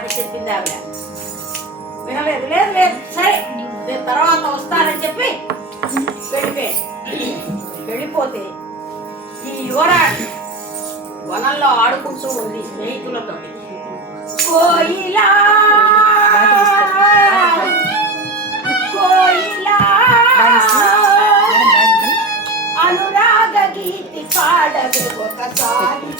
అని చెప్పింది ఆవిడ. వినలేదు లేదు లేదు. సరే నేను తర్వాత వస్తానని చెప్పి వెళ్ళిపోయి. వెళ్ళిపోతే ఈ యువరాణి వనంలో ఆడుకుంటూ ఉంది స్నేహితులతో. కోయిలా! కోయిలా! అనురాగ గీతి పాడవే ఒకసారి.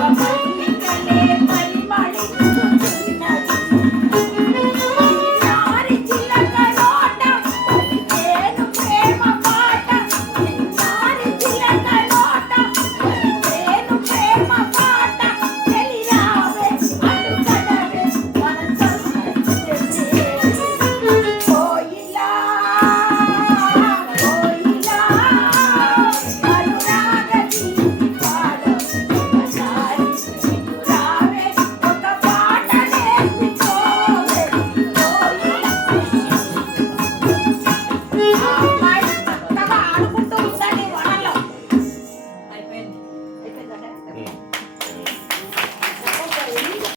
I'm sorry.